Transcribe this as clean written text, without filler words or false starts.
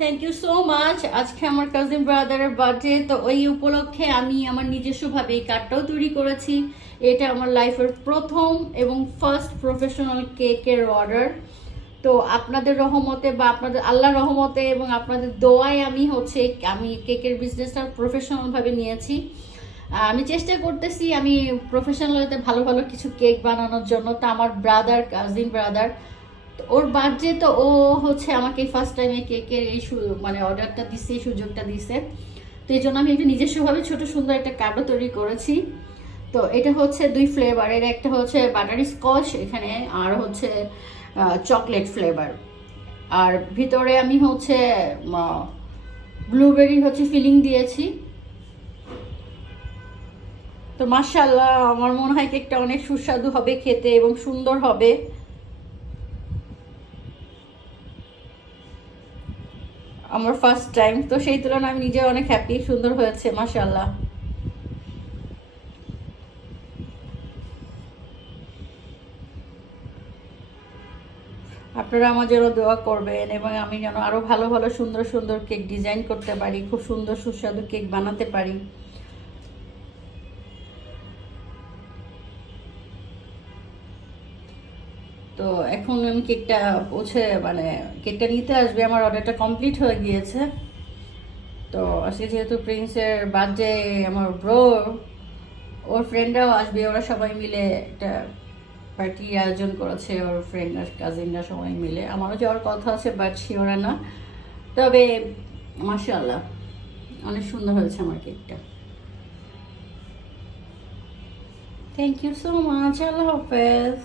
Thank you so much. আজকে আমার cousin ব্রাদারের birthday, তো ওই উপলক্ষে আমি আমার নিজস্বভাবে এই কার্ডটাও তৈরি করেছি। এটা আমার লাইফের প্রথম এবং ফার্স্ট প্রফেশনাল কেকের অর্ডার। তো আপনাদের রহমতে বা আপনাদের আল্লাহর রহমতে এবং আপনাদের দোয়ায় আমি কেকের বিজনেসটা প্রফেশনালভাবে নিয়েছি। আমি চেষ্টা করতেছি আমি প্রফেশনালতে ভালো ভালো কিছু কেক বানানোর জন্য। তো আমার কাজিন ব্রাদার, ওর বার্থডে, তো ও আমাকে ফার্স্ট টাইম এই কেকের এই মানে অর্ডারটা দিছে, এই সুযোগটা দিছে। তো এই জন্য আমি একটা নিজস্বভাবে ছোট সুন্দর একটা কার্ডও তৈরি করেছি। তো এটা দুই ফ্লেভারের, একটা বাটারি স্কচ এখানে, আর চকলেট ফ্লেভার। আর ভিতরে আমি ব্লুবেরি ফিলিং দিয়েছি। তো মাশাআল্লাহ, আমার মনে হয় কেকটা অনেক সুস্বাদু হবে খেতে এবং সুন্দর হবে। আমার ফার্স্ট টাইম, তো সেই তুলনায় আমি নিজে অনেক হ্যাপি, সুন্দর হয়েছে মাশাআল্লাহ। আপনারা আমার জন্য দোয়া করবেন এবং আমি যেন আরো ভালো ভালো সুন্দর সুন্দর কেক ডিজাইন করতে পারি, খুব সুন্দর সুস্বাদু কেক বানাতে পারি। তো এখন আমি কেকটা মানে কেকটা নিতে আসবে, আমার অর্ডারটা কমপ্লিট হয়ে গিয়েছে। তো আজকে যেহেতু প্রিন্সের বার্থডে, আমার ব্রো ওর ফ্রেন্ডরাও আসবে, ওরা সবাই মিলে একটা পার্টির আয়োজন করেছে, ওর ফ্রেন্ড আর কাজিনরা সবাই মিলে। আমারও যাওয়ার কথা আছে, বাট শিওরা না। তবে মাশাআল্লাহ, অনেক সুন্দর হয়েছে আমার কেকটা। থ্যাংক ইউ সো মাচ, আল্লাহ হাফেজ।